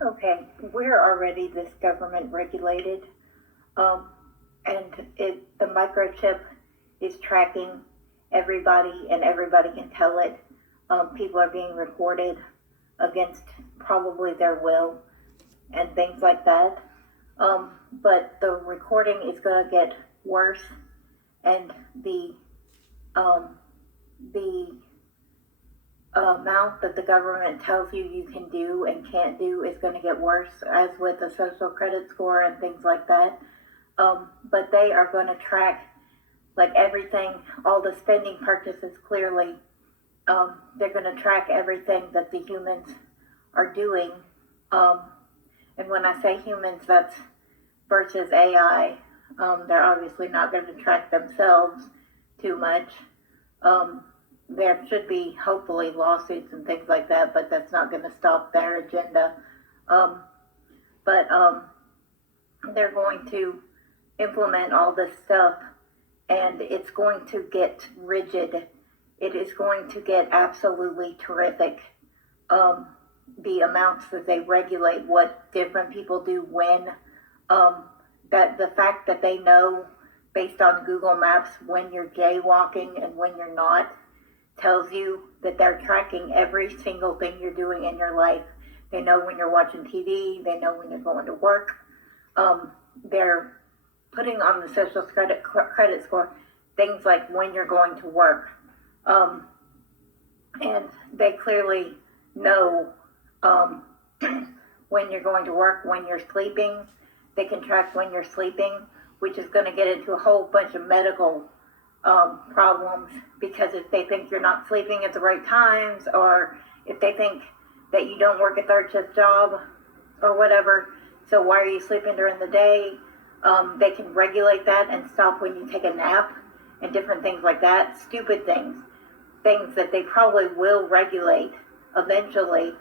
Okay, we're already this government regulated, um, and the microchip is tracking everybody, and everybody can tell it. People are being recorded against probably their will and things like that. But the recording is going to get worse, and um, the amount that the government tells you you can do and can't do is going to get worse, as with the social credit score and things like that. But they are going to track like everything, all the spending purchases clearly. They're going to track everything that the humans are doing. Um, and when I say humans, that's versus AI. They're obviously not going to track themselves too much. Um, there should be hopefully lawsuits and things like that, but that's not going to stop their agenda. Um, but they're going to implement all this stuff, and it's going to get rigid. It is going to get absolutely terrific. Um, the amounts that they regulate what different people do when, that the fact that they know based on Google Maps when you're jaywalking and when you're not tells you that they're tracking every single thing you're doing in your life. They know when you're watching TV, they know when you're going to work. They're putting on the social credit score things like when you're going to work. And they clearly know um, when you're going to work, when you're sleeping. They can track when you're sleeping, which is going to get into a whole bunch of medical problems, because if they think you're not sleeping at the right times, or if they think that you don't work a third shift job or whatever, so why are you sleeping during the day? They can regulate that and stop when you take a nap and different things like that. Stupid things that they probably will regulate eventually.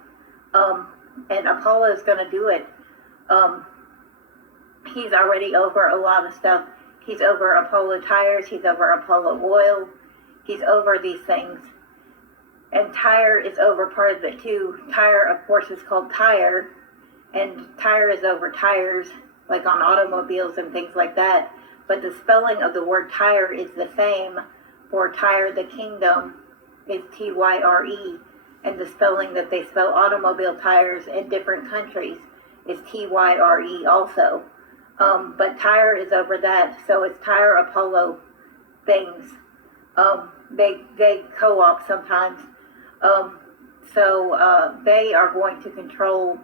And Apollo is going to do it. He's already over a lot of stuff. He's over Apollo tires. He's over Apollo oil. He's over these things. And tire is over part of it too. Tire, of course, is called tire. And tire is over tires, like on automobiles and things like that. But the spelling of the word tire is the same for Tyre the Kingdom, is Tyre. And the spelling that they spell automobile tires in different countries is Tyre also. But Tyre is over that, so it's Tyre Apollo things. They co-op sometimes. So they are going to control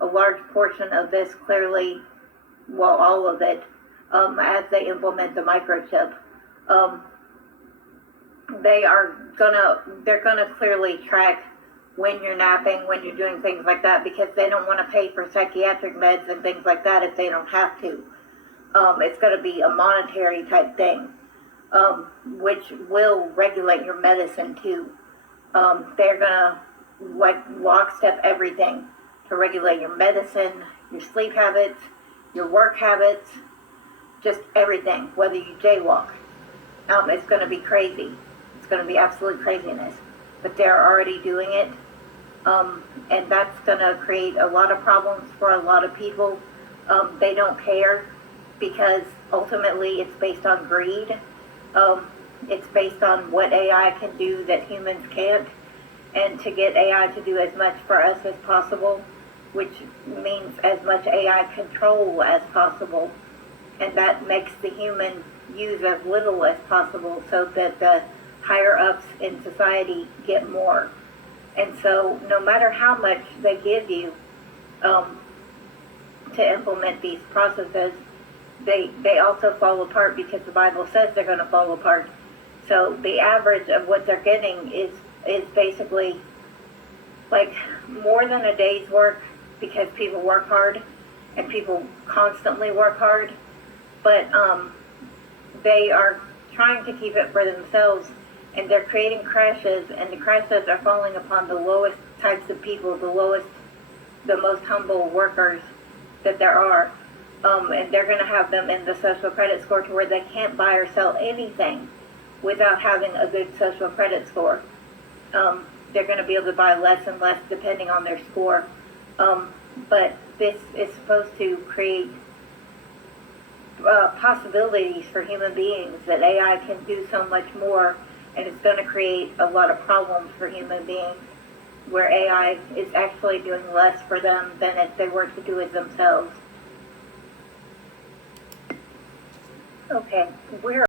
a large portion of this clearly, well, all of it, as they implement the microchip. They're gonna clearly track when you're napping, when you're doing things like that, because they don't want to pay for psychiatric meds and things like that if they don't have to. It's going to be a monetary type thing, which will regulate your medicine too. They're going to like lockstep everything to regulate your medicine, your sleep habits, your work habits, just everything, whether you jaywalk. It's going to be crazy. It's going to be absolute craziness. But they're already doing it. And that's going to create a lot of problems for a lot of people. They don't care, because ultimately it's based on greed. It's based on what AI can do that humans can't, and to get AI to do as much for us as possible, which means as much AI control as possible. And that makes the human use as little as possible, so that the higher ups in society get more. And so no matter how much they give you to implement these processes, they also fall apart, because the Bible says they're going to fall apart. So the average of what they're getting is basically like more than a day's work, because people work hard and people constantly work hard. But they are trying to keep it for themselves, and they're creating crashes, and the crashes are falling upon the lowest types of people, the most humble workers that there are. And they're going to have them in the social credit score to where they can't buy or sell anything without having a good social credit score. They're going to be able to buy less and less depending on their score. But this is supposed to create possibilities for human beings that AI can do so much more, and it's going to create a lot of problems for human beings where AI is actually doing less for them than if they were to do it themselves. Okay, we're